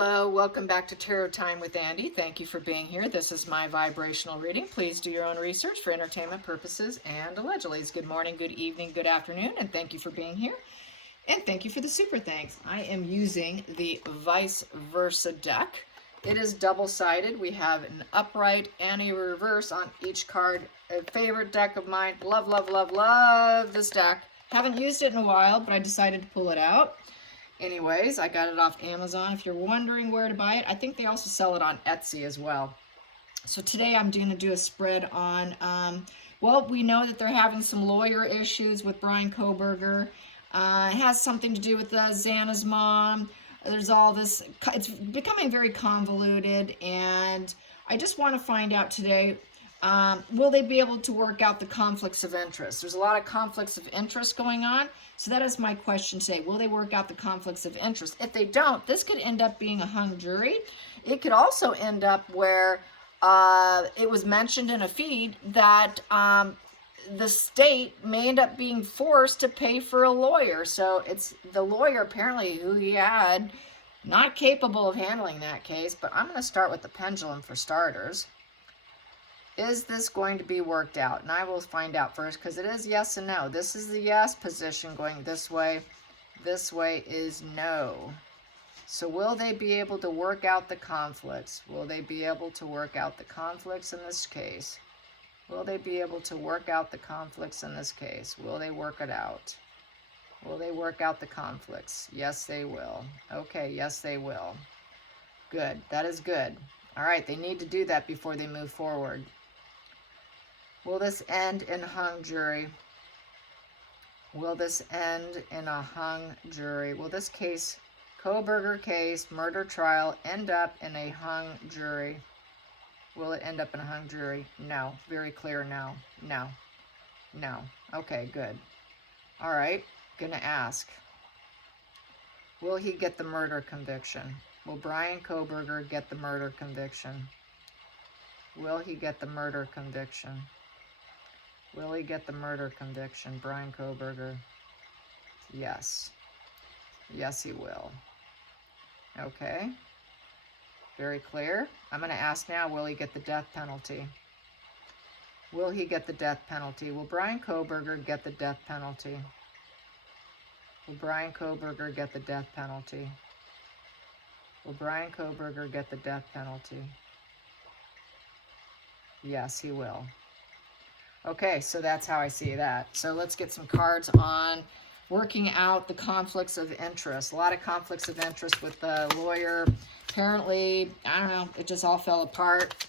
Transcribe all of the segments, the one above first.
Hello, welcome back to Tarot Time with Andy. Thank you for being here. This is my vibrational reading. Please do your own research for entertainment purposes and allegedly. Good morning, good evening, good afternoon, and thank you for being here. And thank you for the super thanks. I am using the vice versa deck. It is double-sided. We have an upright and a reverse on each card. A favorite deck of mine. Love, love, love, love this deck. Haven't used it in a while, but I decided to pull it out. Anyways, I got it off Amazon. If you're wondering where to buy it, I think they also sell it on Etsy as well. So today I'm going to do a spread on, well, we know that they're having some lawyer issues with Brian Kohburger. It has something to do with Xana's mom. There's all this, it's becoming very convoluted, and I just want to find out today, will they be able to work out the conflicts of interest? There's a lot of conflicts of interest going on. So that is my question today. Will they work out the conflicts of interest? If they don't, this could end up being a hung jury. It could also end up where it was mentioned in a feed that the state may end up being forced to pay for a lawyer. So it's the lawyer apparently who he had not capable of handling that case. But I'm going to start with the pendulum for starters. Is this going to be worked out? And I will find out first because it is yes and no. This is the yes position going this way. This way is no. So will they be able to work out the conflicts? Will they be able to work out the conflicts in this case? Will they be able to work out the conflicts in this case? Will they work it out? Will they work out the conflicts? Yes, they will. Okay, yes, they will. Good. That is good. All right, they need to do that before they move forward. Will this end in hung jury? Will this end in a hung jury? Will this case, Kohburger case, murder trial, end up in a hung jury? Will it end up in a hung jury? No. Very clear no. No. No. Okay, good. All right. Gonna ask. Will he get the murder conviction? Will Brian Kohburger get the murder conviction? Will he get the murder conviction? Will he get the murder conviction, Brian Kohburger? Yes. Yes, he will. Okay. Very clear. I'm going to ask now, will he get the death penalty? Will he get the death penalty? Will Brian Kohburger get the death penalty? Will Brian Kohburger get the death penalty? Will Brian Kohburger get the death penalty? Yes, he will. Okay, so that's how I see that. So let's get some cards on working out the conflicts of interest. A lot of conflicts of interest with the lawyer. Apparently, I don't know, it just all fell apart.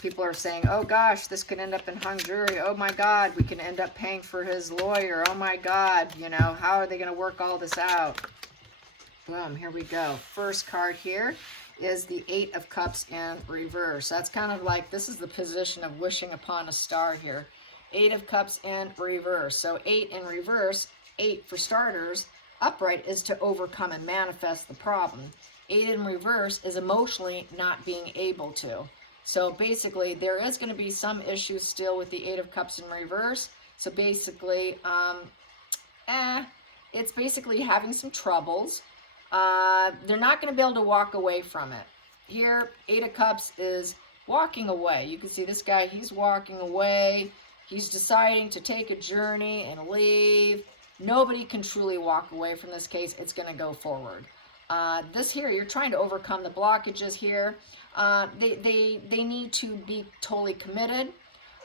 People are saying, oh gosh, this could end up in hung jury. Oh my God, we can end up paying for his lawyer. Oh my God, you know, how are they going to work all this out? Boom, here we go. First card here is the Eight of Cups in reverse. That's kind of like, this is the position of wishing upon a star here. Eight of Cups in reverse. So 8 in reverse, 8 for starters, upright is to overcome and manifest the problem. 8 in reverse is emotionally not being able to. So basically, there is going to be some issues still with the Eight of Cups in reverse. So basically, it's basically having some troubles. They're not going to be able to walk away from it. Here, Eight of Cups is walking away. You can see this guy, he's walking away. He's deciding to take a journey and leave. Nobody can truly walk away from this case. It's going to go forward. This here, you're trying to overcome the blockages here. They need to be totally committed.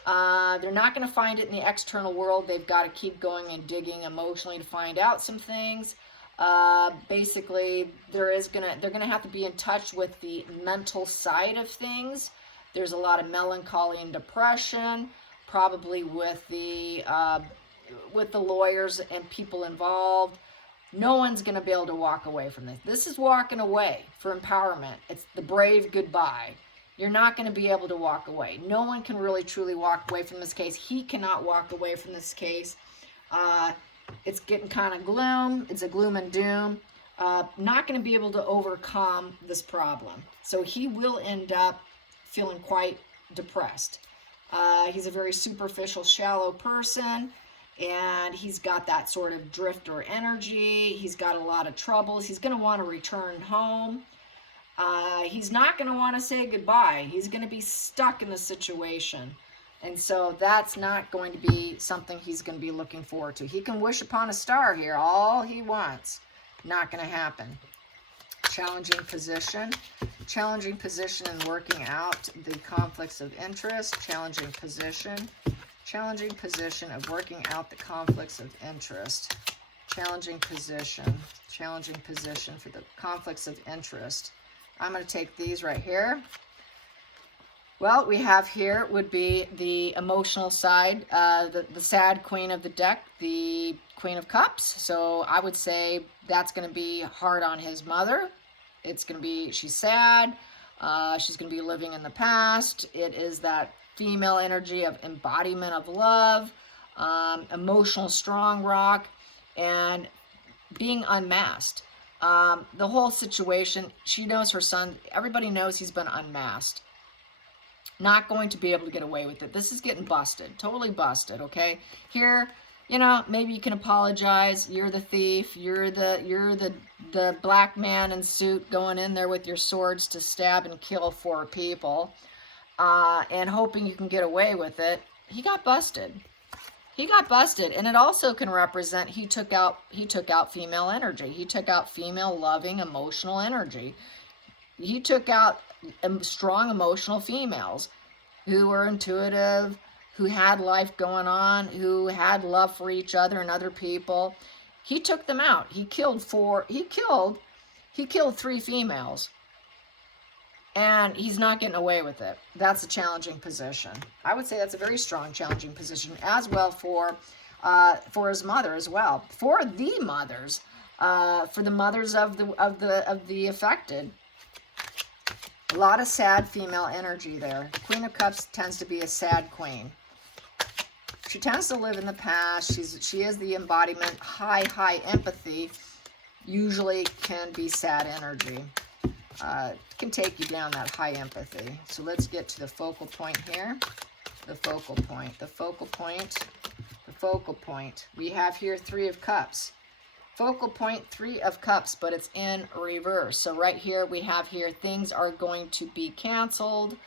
They're not going to find it in the external world. They've got to keep going and digging emotionally to find out some things. Basically, they're gonna have to be in touch with the mental side of things. There's a lot of melancholy and depression, probably with the lawyers and people involved. No one's gonna be able to walk away from this. This is walking away for empowerment. It's the brave goodbye. You're not going to be able to walk away. No one can really truly walk away from this case. He cannot walk away from this case. It's getting kind of gloom. It's a gloom and doom. Not going to be able to overcome this problem. So he will end up feeling quite depressed. He's a very superficial, shallow person, and he's got that sort of drifter energy. He's got a lot of troubles. He's going to want to return home. He's not going to want to say goodbye. He's going to be stuck in the situation. And so that's not going to be something he's going to be looking forward to. He can wish upon a star here all he wants. Not going to happen. Challenging position in working out the conflicts of interest. Challenging position of working out the conflicts of interest. Challenging position for the conflicts of interest. I'm going to take these right here. Well, we have here would be the emotional side, the sad queen of the deck, the Queen of Cups. So I would say that's going to be hard on his mother. It's going to be, she's sad. She's going to be living in the past. It is that female energy of embodiment of love, emotional strong rock, and being unmasked. The whole situation, she knows her son, everybody knows he's been unmasked. Not going to be able to get away with it. This is getting busted, totally busted, okay? Here, you know, maybe you can apologize. You're the thief. You're the black man in suit going in there with your swords to stab and kill 4 people, and hoping you can get away with it. He got busted. He got busted, and it also can represent he took out female energy. He took out female loving emotional energy. He took out strong emotional females who were intuitive, who had life going on, who had love for each other and other people. He took them out. He killed 3 females. And he's not getting away with it. That's a challenging position. I would say that's a very strong, challenging position, as well for his mother as well, for the mothers, for the mothers of the affected. A lot of sad female energy there. Queen of Cups tends to be a sad queen. She tends to live in the past. She is the embodiment. High empathy usually can be sad energy. Can take you down, that high empathy. So let's get to the focal point here. The focal point. We have here 3 of Cups. Focal point, 3 of Cups, but it's in reverse. So right here, we have here, things are going to be canceled.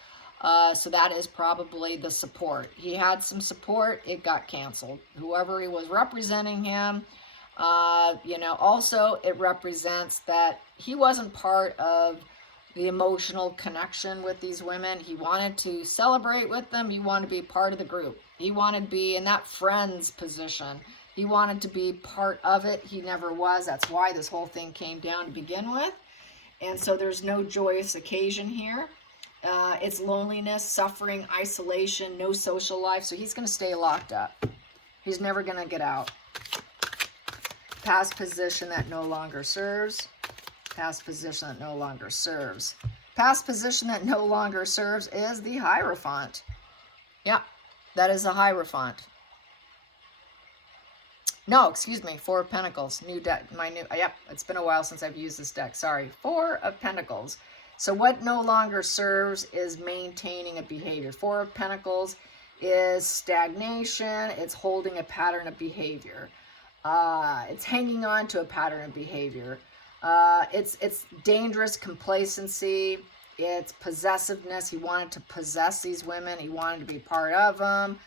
So that is probably the support. He had some support, it got canceled. Whoever he was representing him, you know, also it represents that he wasn't part of the emotional connection with these women. He wanted to celebrate with them. He wanted to be part of the group. He wanted to be in that friends position. He wanted to be part of it. He never was. That's why this whole thing came down to begin with. And so there's no joyous occasion here. It's loneliness, suffering, isolation, no social life. So he's going to stay locked up. He's never going to get out. Past position that no longer serves. Past position that no longer serves. Past position that no longer serves is the Hierophant. Yeah, that is a Hierophant. No, excuse me, 4 of Pentacles. New deck, yep, it's been a while since I've used this deck, sorry. 4 of Pentacles. So what no longer serves is maintaining a behavior. 4 of Pentacles is stagnation. It's holding a pattern of behavior. It's hanging on to a pattern of behavior. It's dangerous complacency. It's possessiveness. He wanted to possess these women. He wanted to be part of them.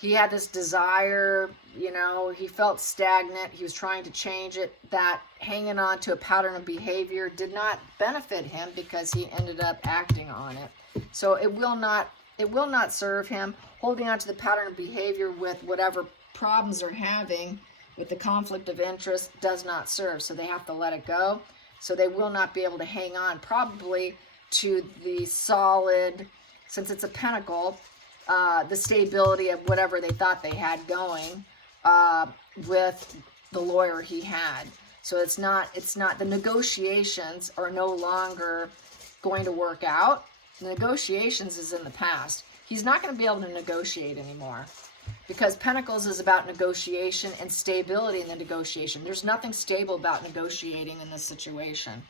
He had this desire, you know, he felt stagnant. He was trying to change it. That hanging on to a pattern of behavior did not benefit him because he ended up acting on it. So it will not serve him. Holding on to the pattern of behavior with whatever problems they're having with the conflict of interest does not serve. So they have to let it go. So they will not be able to hang on probably to the solid, since it's a pentacle, the stability of whatever they thought they had going with the lawyer he had. So it's not, the negotiations are no longer going to work out. The negotiations is in the past. He's not going to be able to negotiate anymore because Pentacles is about negotiation and stability in the negotiation. There's nothing stable about negotiating in this situation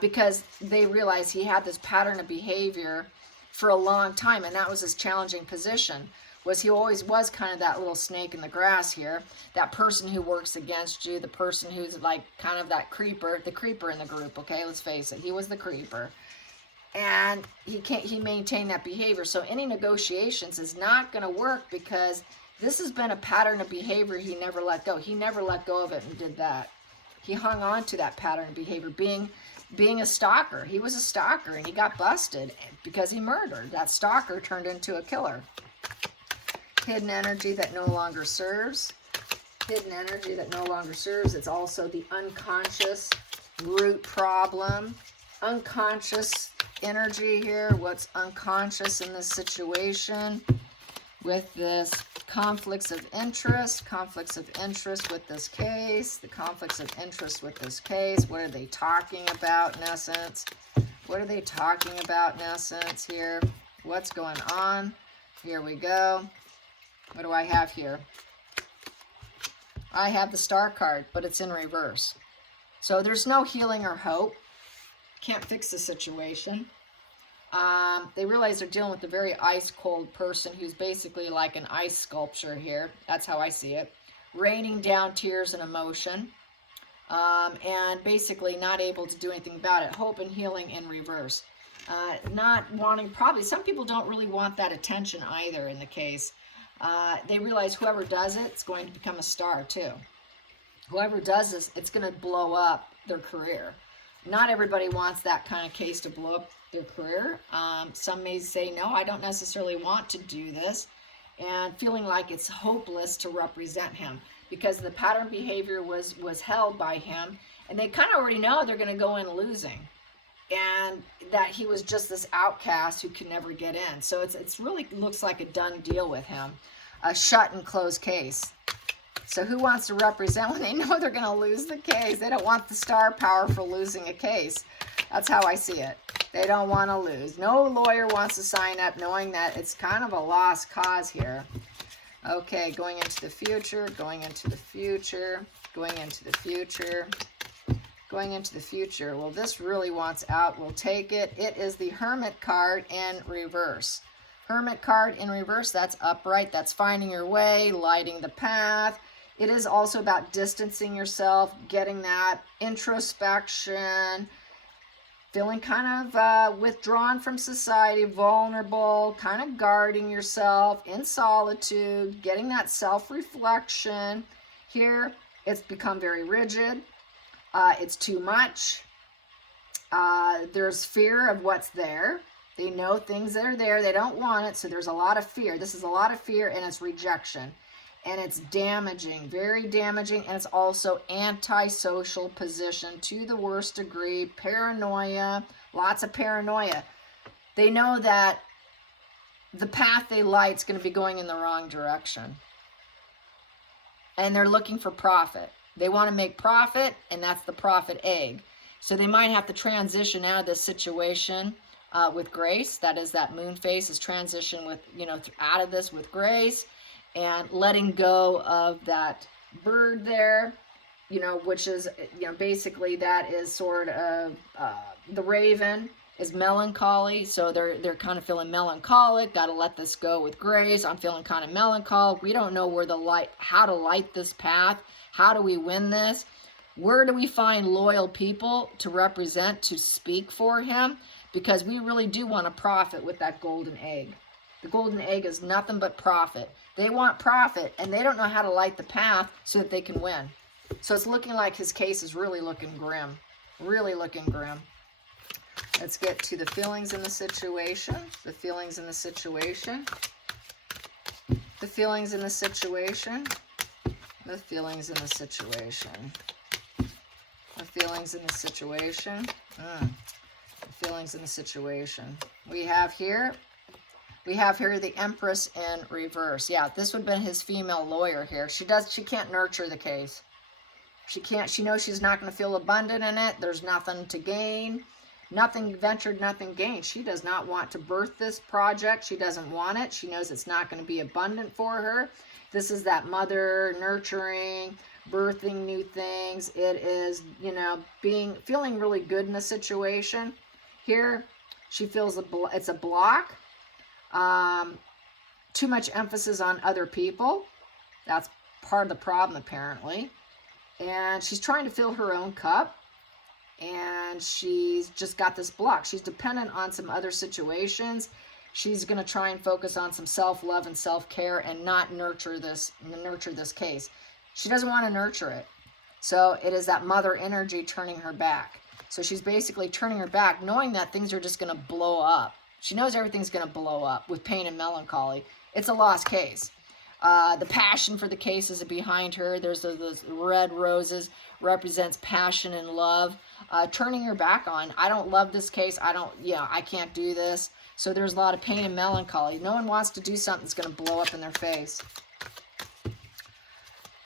because they realize he had this pattern of behavior for a long time, and that was his challenging position. was he always was kind of that little snake in the grass here, that person who works against you, the person who's like kind of that creeper, the creeper in the group, okay, let's face it, he was the creeper. And he maintained that behavior. So any negotiations is not going to work, because this has been a pattern of behavior he never let go. He never let go of it and did that. He hung on to that pattern of behavior, being a stalker. He was a stalker, and he got busted because he murdered. That stalker turned into a killer. Hidden energy that no longer serves. Hidden energy that no longer serves. It's also the unconscious root problem. Unconscious energy here. What's unconscious in this situation? With this conflicts of interest with this case, the conflicts of interest with this case. What are they talking about in essence? What are they talking about in essence here? What's going on? Here we go. What do I have here? I have the Star card, but it's in reverse. So there's no healing or hope. Can't fix the situation. They realize they're dealing with a very ice-cold person who's basically like an ice sculpture here. That's how I see it. Raining down tears and emotion. And basically not able to do anything about it. Hope and healing in reverse. Not wanting, probably, some people don't really want that attention either in the case. They realize whoever does it, it's going to become a star too. Whoever does this, it's going to blow up their career. Not everybody wants that kind of case to blow up their career. Some may say, no, I don't necessarily want to do this, and feeling like it's hopeless to represent him because the pattern behavior was held by him, and they kind of already know they're going to go in losing, and that he was just this outcast who could never get in. So it's really looks like a done deal with him, a shut and closed case. So who wants to represent when they know they're going to lose the case? They don't want the star power for losing a case. That's how I see it. They don't want to lose. No lawyer wants to sign up knowing that it's kind of a lost cause here. Okay, going into the future, going into the future, going into the future, going into the future. Well, this really wants out. We'll take it. It is the Hermit card in reverse. Hermit card in reverse, that's upright. That's finding your way, lighting the path. It is also about distancing yourself, getting that introspection, feeling kind of withdrawn from society, vulnerable, kind of guarding yourself, in solitude, getting that self-reflection. Here, it's become very rigid. It's too much. There's fear of what's there. They know things that are there. They don't want it, so there's a lot of fear. This is a lot of fear, and it's rejection. And it's damaging, very damaging, and it's also antisocial position to the worst degree. Paranoia, lots of paranoia. They know that the path they light is going to be going in the wrong direction. And they're looking for profit. They want to make profit, and that's the profit egg. So they might have to transition out of this situation with grace. That is, that moon phase is transition with, out of this with grace. And letting go of that bird there, which is, basically that is sort of, the raven is melancholy. So they're kind of feeling melancholic. Got to let this go with grace. I'm feeling kind of melancholic. We don't know how to light this path. How do we win this? Where do we find loyal people to represent, to speak for him? Because we really do want to profit with that golden egg. The golden egg is nothing but profit. They want profit, and they don't know how to light the path so that they can win. So it's looking like his case is really looking grim. Really looking grim. Let's get to the feelings in the situation. The feelings in the situation. The feelings in the situation. The feelings in the situation. The feelings in the situation. The feelings in the situation. We have here the Empress in reverse. Yeah, this would have been his female lawyer here. She can't nurture the case. She knows she's not going to feel abundant in it. There's nothing to gain. Nothing ventured, nothing gained. She does not want to birth this project. She doesn't want it. She knows it's not going to be abundant for her. This is that mother nurturing, birthing new things. It is, feeling really good in a situation. Here, she feels it's a block. too much emphasis on other people. That's part of the problem, apparently. And she's trying to fill her own cup. And she's just got this block. She's dependent on some other situations. She's going to try and focus on some self-love and self-care and not nurture this case. She doesn't want to nurture it. So it is that mother energy turning her back. So she's basically turning her back, knowing that things are just going to blow up. She knows everything's going to blow up with pain and melancholy. It's a lost case. The passion for the case is behind her. There's those red roses, represents passion and love. Turning her back on, I don't love this case. I can't do this. So there's a lot of pain and melancholy. No one wants to do something that's going to blow up in their face.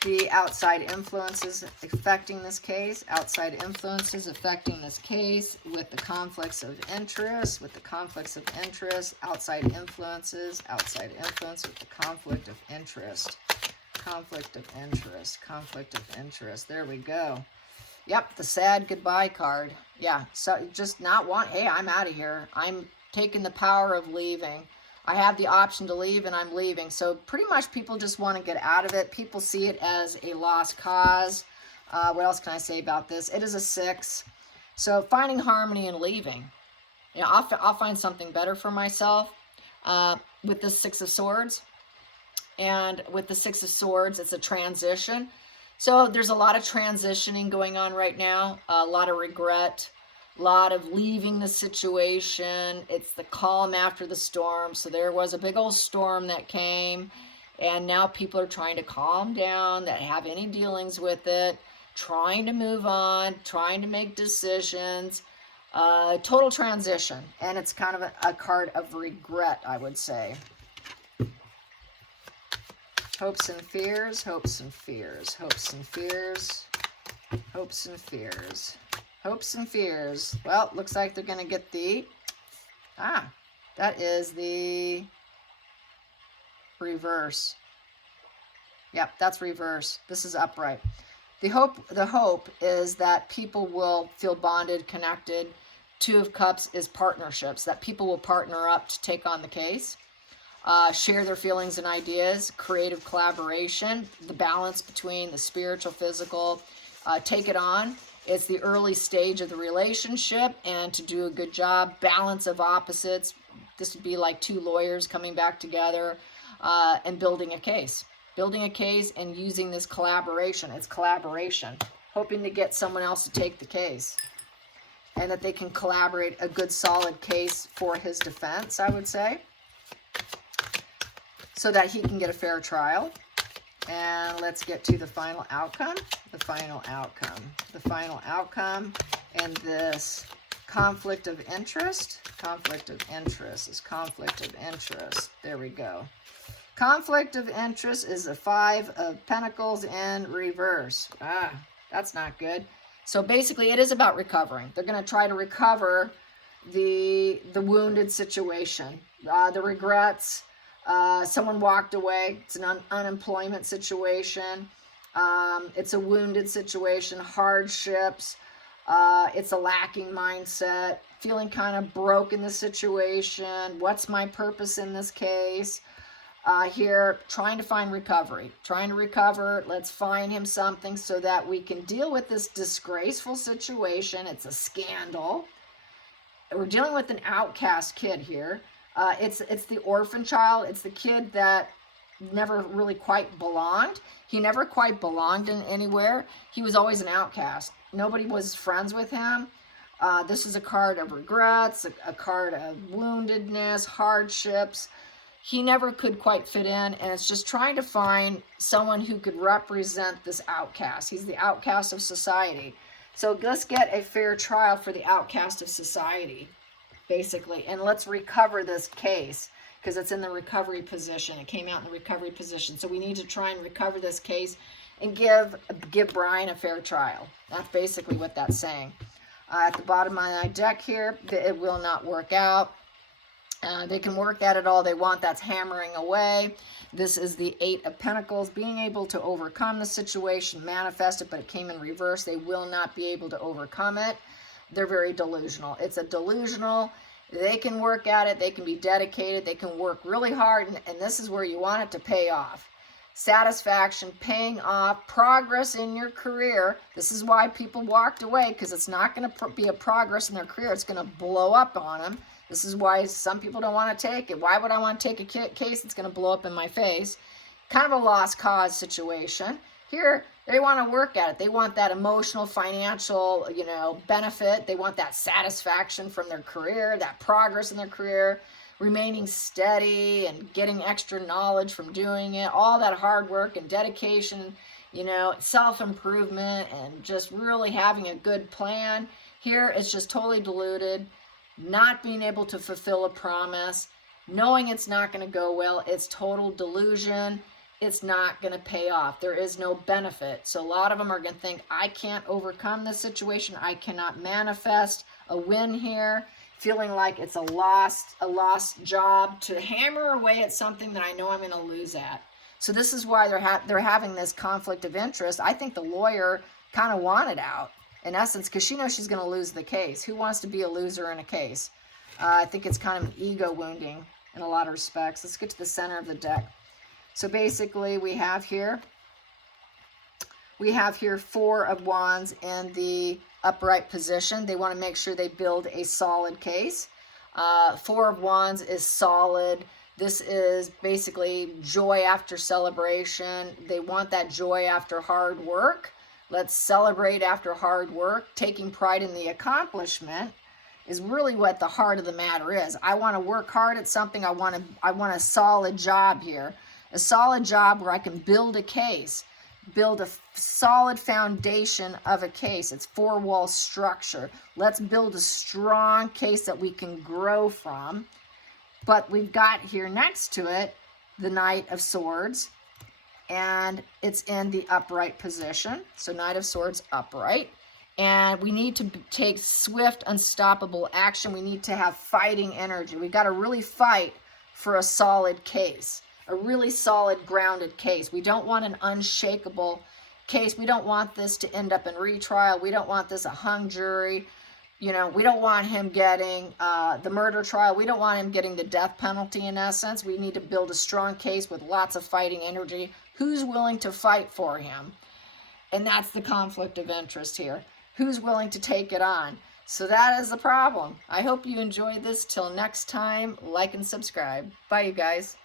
The outside influences affecting this case. Outside influences affecting this case with the conflicts of interest. Outside influences with the conflict of interest. Conflict of interest. There we go. Yep, the sad goodbye card. Yeah, so just not want, hey, I'm out of here. I'm taking the power of leaving. I have the option to leave and I'm leaving. So pretty much people just want to get out of it. People see it as a lost cause. What else can I say about this? It is a 6. So finding harmony and leaving. You know, I'll find something better for myself with the 6 of Swords. And with the 6 of Swords, it's a transition. So there's a lot of transitioning going on right now. A lot of regret. A lot of leaving the situation. It's the calm after the storm. So there was a big old storm that came, and now people are trying to calm down, that have any dealings with it, trying to move on, trying to make decisions. Total transition, and it's kind of a card of regret, I would say. Hopes and fears, hopes and fears, hopes and fears, hopes and fears. Hopes and fears. Well, looks like they're going to get the, that is the reverse. Yep, that's reverse. This is upright. The hope is that people will feel bonded, connected. 2 of Cups is partnerships, that people will partner up to take on the case, share their feelings and ideas, creative collaboration, the balance between the spiritual, physical, take it on. It's the early stage of the relationship, and to do a good job, balance of opposites. This would be like 2 lawyers coming back together and building a case. Building a case and using this collaboration. It's collaboration. Hoping to get someone else to take the case. And that they can collaborate a good solid case for his defense, I would say. So that he can get a fair trial. And let's get to the final outcome. The final outcome. The final outcome. And this conflict of interest. Conflict of interest is conflict of interest. There we go. Conflict of interest is a 5 of Pentacles in reverse. That's not good. So basically it is about recovering. They're going to try to recover the wounded situation. The regrets. Someone walked away. It's an unemployment situation. It's a wounded situation, hardships. It's a lacking mindset, feeling kind of broke in the situation. What's my purpose in this case? Here, trying to find recovery, trying to recover. Let's find him something so that we can deal with this disgraceful situation. It's a scandal. We're dealing with an outcast kid here. It's the orphan child. It's the kid that never really quite belonged. He never quite belonged in anywhere. He was always an outcast. Nobody was friends with him. This is a card of regrets, a card of woundedness, hardships. He never could quite fit in, and it's just trying to find someone who could represent this outcast. He's the outcast of society. So let's get a fair trial for the outcast of society, basically, and let's recover this case because it's in the recovery position. It came out in the recovery position. So we need to try and recover this case and give Brian a fair trial. That's basically what that's saying. At the bottom of my deck here, it will not work out. They can work at it all they want. That's hammering away. This is the 8 of Pentacles, being able to overcome the situation, manifest it, but it came in reverse. They will not be able to overcome it. They're very delusional. It's a delusional They can work at it, they can be dedicated, they can work really hard, and this is where you want it to pay off. Satisfaction, paying off, progress in your career. This is why people walked away, because it's not going to be a progress in their career. It's going to blow up on them. This is why some people don't want to take it. Why would I want to take a case that's going to blow up in my face? Kind of a lost cause situation. Here, they want to work at it. They want that emotional, financial, benefit. They want that satisfaction from their career, that progress in their career, remaining steady and getting extra knowledge from doing it, all that hard work and dedication, self-improvement, and just really having a good plan. Here, it's just totally diluted, not being able to fulfill a promise, knowing it's not going to go well. It's total delusion. It's not going to pay off. There is no benefit. So a lot of them are going to think, I can't overcome this situation. I cannot manifest a win here, feeling like it's a lost job, to hammer away at something that I know I'm going to lose at. So this is why they're having this conflict of interest. I think the lawyer kind of wanted out, in essence, because she knows she's going to lose the case. Who wants to be a loser in a case? I think it's kind of an ego wounding in a lot of respects. Let's get to the center of the deck. So basically we have here 4 of Wands in the upright position. They want to make sure they build a solid case. 4 of Wands is solid. This is basically joy after celebration. They want that joy after hard work. Let's celebrate after hard work. Taking pride in the accomplishment is really what the heart of the matter is. I want to work hard at something. I want a solid job here. A solid job where I can build a case, build a solid foundation of a case. It's 4-wall structure. Let's build a strong case that we can grow from. But we've got here next to it the Knight of Swords, and it's in the upright position. So Knight of Swords upright. And we need to take swift, unstoppable action. We need to have fighting energy. We've got to really fight for a solid case. A really solid, grounded case. We don't want an unshakable case. We don't want this to end up in retrial. We don't want this a hung jury. We don't want him getting the murder trial. We don't want him getting the death penalty, in essence. We need to build a strong case with lots of fighting energy. Who's willing to fight for him? And that's the conflict of interest here. Who's willing to take it on? So that is the problem. I hope you enjoyed this. Till next time, like and subscribe. Bye, you guys.